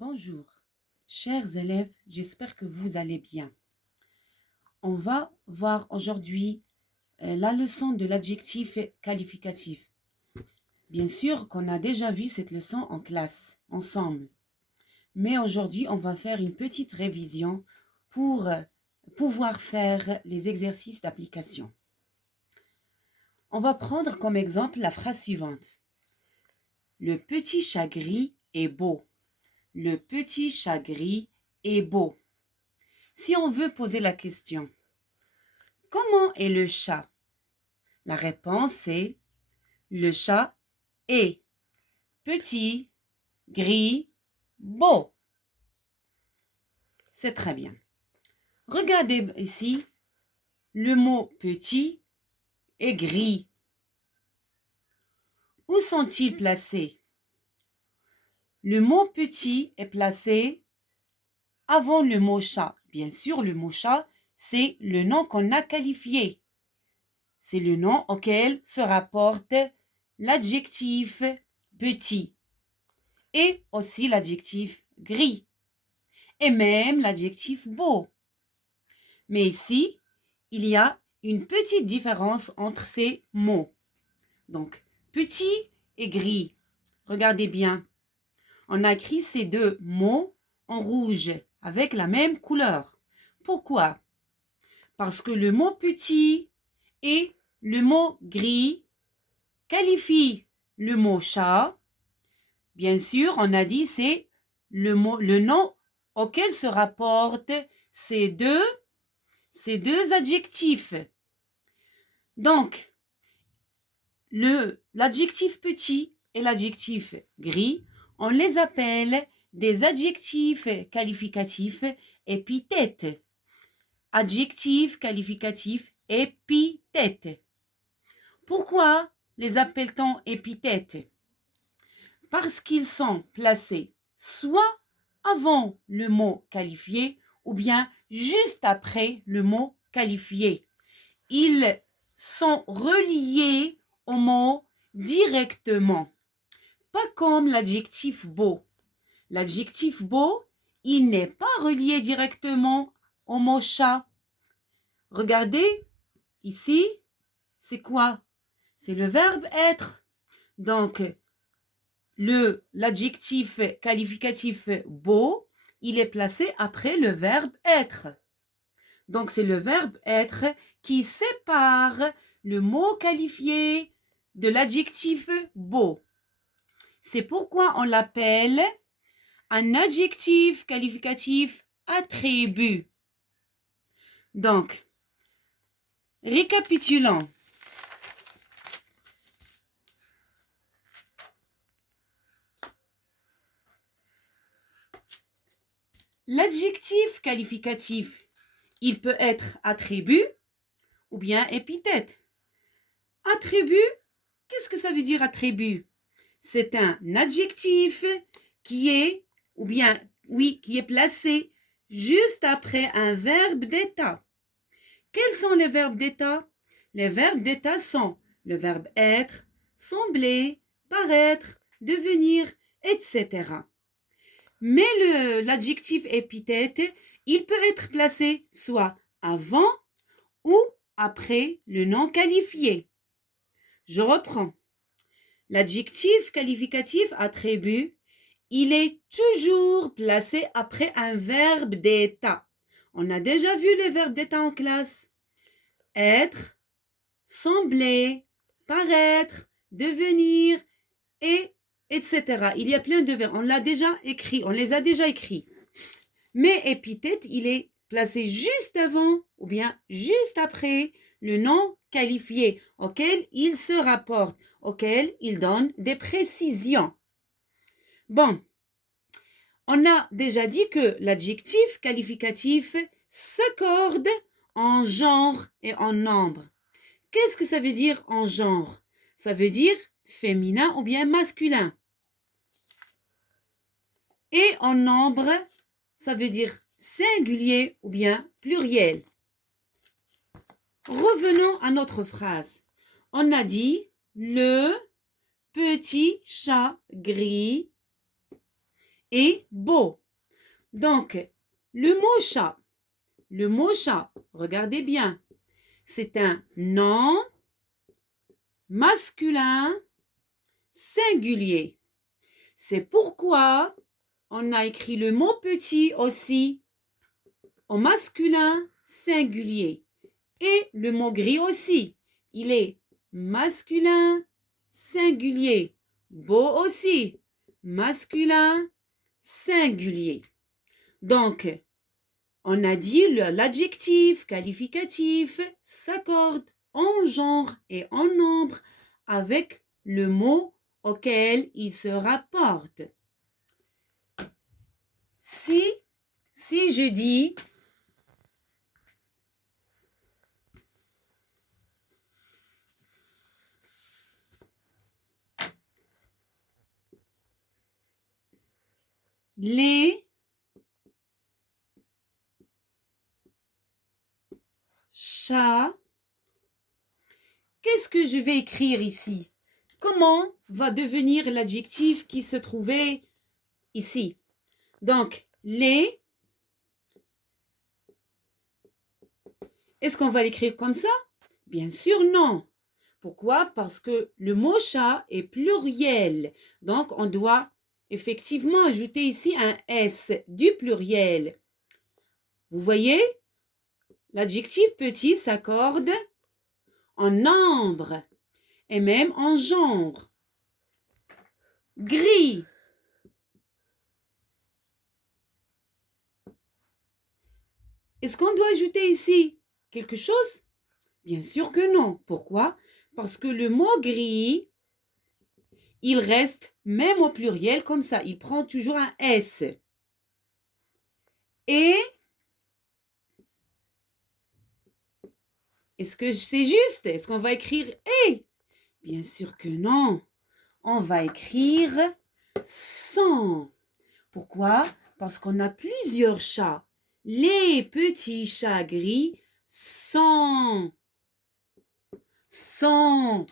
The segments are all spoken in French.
Bonjour, chers élèves, j'espère que vous allez bien. On va voir aujourd'hui la leçon de l'adjectif qualificatif. Bien sûr qu'on a déjà vu cette leçon en classe, ensemble. Mais aujourd'hui, on va faire une petite révision pour pouvoir faire les exercices d'application. On va prendre comme exemple la phrase suivante. Le petit chat gris est beau. Le petit chat gris est beau. Si on veut poser la question, comment est le chat? La réponse est le chat est petit, gris, beau. C'est très bien. Regardez ici, le mot petit et gris. Où sont-ils placés? Le mot petit est placé avant le mot chat. Bien sûr, le mot chat, c'est le nom qu'on a qualifié. C'est le nom auquel se rapporte l'adjectif petit et aussi l'adjectif gris et même l'adjectif beau. Mais ici, il y a une petite différence entre ces mots. Donc, petit et gris. Regardez bien. On a écrit ces deux mots en rouge avec la même couleur. Pourquoi? Parce que le mot petit et le mot gris qualifient le mot chat. Bien sûr, on a dit c'est le nom auquel se rapportent ces deux adjectifs. Donc, l'adjectif petit et l'adjectif gris, on les appelle des adjectifs qualificatifs épithètes. Adjectifs qualificatifs épithètes. Pourquoi les appelle-t-on épithètes? Parce qu'ils sont placés soit avant le mot qualifié ou bien juste après le mot qualifié. Ils sont reliés au mot directement, pas comme l'adjectif beau. L'adjectif beau, il n'est pas relié directement au mot chat. Regardez, ici, c'est quoi? C'est le verbe être. Donc, l'adjectif qualificatif beau, il est placé après le verbe être. Donc, c'est le verbe être qui sépare le mot qualifié de l'adjectif beau. C'est pourquoi on l'appelle un adjectif qualificatif attribut. Donc, récapitulons. L'adjectif qualificatif, il peut être attribut ou bien épithète. Attribut, qu'est-ce que ça veut dire attribut? C'est un adjectif qui est placé juste après un verbe d'état. Quels sont les verbes d'état? Les verbes d'état sont le verbe être, sembler, paraître, devenir, etc. Mais l'adjectif épithète, il peut être placé soit avant ou après le nom qualifié. Je reprends. L'adjectif qualificatif attribut, il est toujours placé après un verbe d'état. On a déjà vu les verbes d'état en classe. Être, sembler, paraître, devenir, etc. Il y a plein de verbes. On les a déjà écrits. Mais épithète, il est placé juste avant ou bien juste après le nom qualifié auquel il se rapporte, auquel il donne des précisions. Bon, on a déjà dit que l'adjectif qualificatif s'accorde en genre et en nombre. Qu'est-ce que ça veut dire en genre? Ça veut dire féminin ou bien masculin. Et en nombre, ça veut dire singulier ou bien pluriel. Revenons à notre phrase. On a dit le petit chat gris et beau. Donc, le mot chat, regardez bien, c'est un nom masculin singulier. C'est pourquoi on a écrit le mot petit aussi au masculin singulier. Et le mot gris aussi, il est masculin singulier. Beau aussi, masculin singulier. Donc, on a dit l'adjectif qualificatif s'accorde en genre et en nombre avec le mot auquel il se rapporte. Si je dis les chats, qu'est-ce que je vais écrire ici? Comment va devenir l'adjectif qui se trouvait ici? Donc, les, est-ce qu'on va l'écrire comme ça? Bien sûr, non. Pourquoi? Parce que le mot chat est pluriel. Donc, on doit effectivement ajouter ici un S du pluriel. Vous voyez? L'adjectif petit s'accorde en nombre et même en genre. Gris. Est-ce qu'on doit ajouter ici quelque chose? Bien sûr que non. Pourquoi? Parce que le mot gris, il reste même au pluriel comme ça. Il prend toujours un S. Et est-ce que c'est juste? Est-ce qu'on va écrire et? Bien sûr que non. On va écrire sans. Pourquoi? Parce qu'on a plusieurs chats. Les petits chats gris sont. Sont.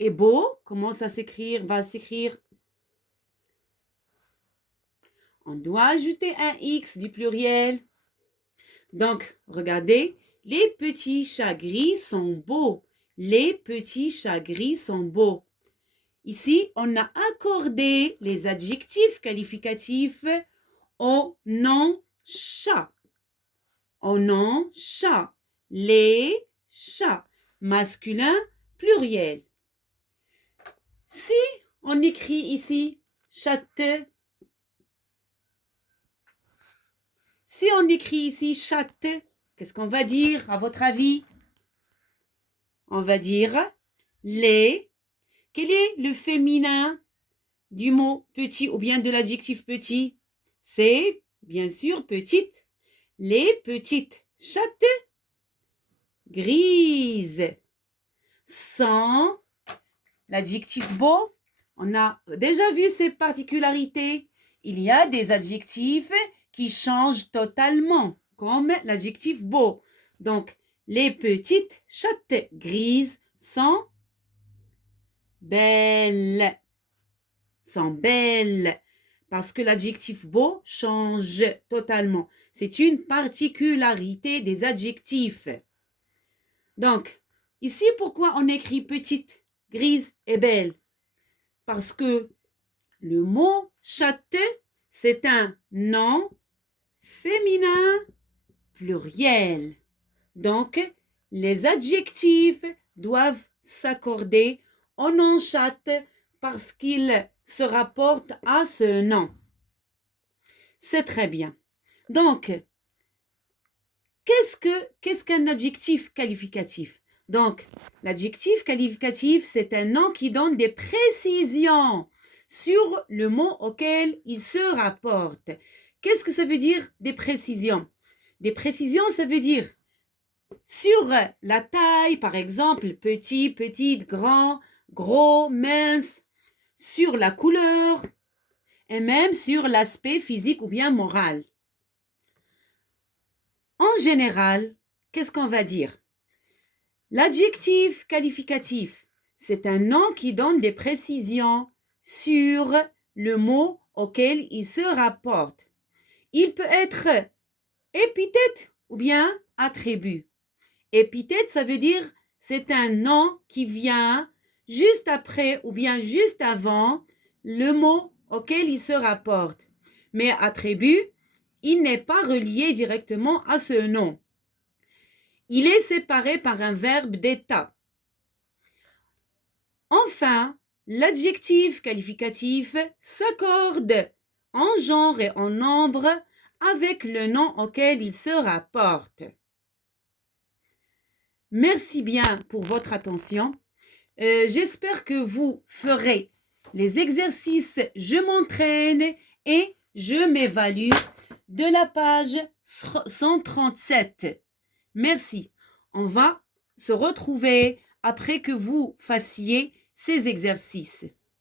Et beau, comment ça va s'écrire? On doit ajouter un X du pluriel. Donc, regardez, les petits chats gris sont beaux. Les petits chats gris sont beaux. Ici, on a accordé les adjectifs qualificatifs au nom chat. Au nom chat. Les chats. Masculin, pluriel. Si on écrit ici chatte, si on écrit ici chatte, qu'est-ce qu'on va dire à votre avis? On va dire les. Quel est le féminin du mot petit ou bien de l'adjectif petit? C'est bien sûr petite. Les petites chattes grises. Sans l'adjectif beau, on a déjà vu ces particularités. Il y a des adjectifs qui changent totalement, comme l'adjectif beau. Donc, les petites chattes grises sont belles. Sont belles. Parce que l'adjectif beau change totalement. C'est une particularité des adjectifs. Donc, ici, pourquoi on écrit petite, grise et belle? Parce que le mot chatte, c'est un nom féminin pluriel. Donc, les adjectifs doivent s'accorder au nom chatte parce qu'ils se rapportent à ce nom. C'est très bien. Donc, qu'est-ce qu'un adjectif qualificatif? Donc, l'adjectif qualificatif, c'est un nom qui donne des précisions sur le mot auquel il se rapporte. Qu'est-ce que ça veut dire des précisions? Des précisions, ça veut dire sur la taille, par exemple, petit, petite, grand, gros, mince, sur la couleur et même sur l'aspect physique ou bien moral. En général, qu'est-ce qu'on va dire? L'adjectif qualificatif, c'est un nom qui donne des précisions sur le mot auquel il se rapporte. Il peut être épithète ou bien attribut. Épithète, ça veut dire c'est un nom qui vient juste après ou bien juste avant le mot auquel il se rapporte. Mais attribut, il n'est pas relié directement à ce nom. Il est séparé par un verbe d'état. Enfin, l'adjectif qualificatif s'accorde en genre et en nombre avec le nom auquel il se rapporte. Merci bien pour votre attention. J'espère que vous ferez les exercices Je m'entraîne et Je m'évalue de la page 137. Merci. On va se retrouver après que vous fassiez ces exercices.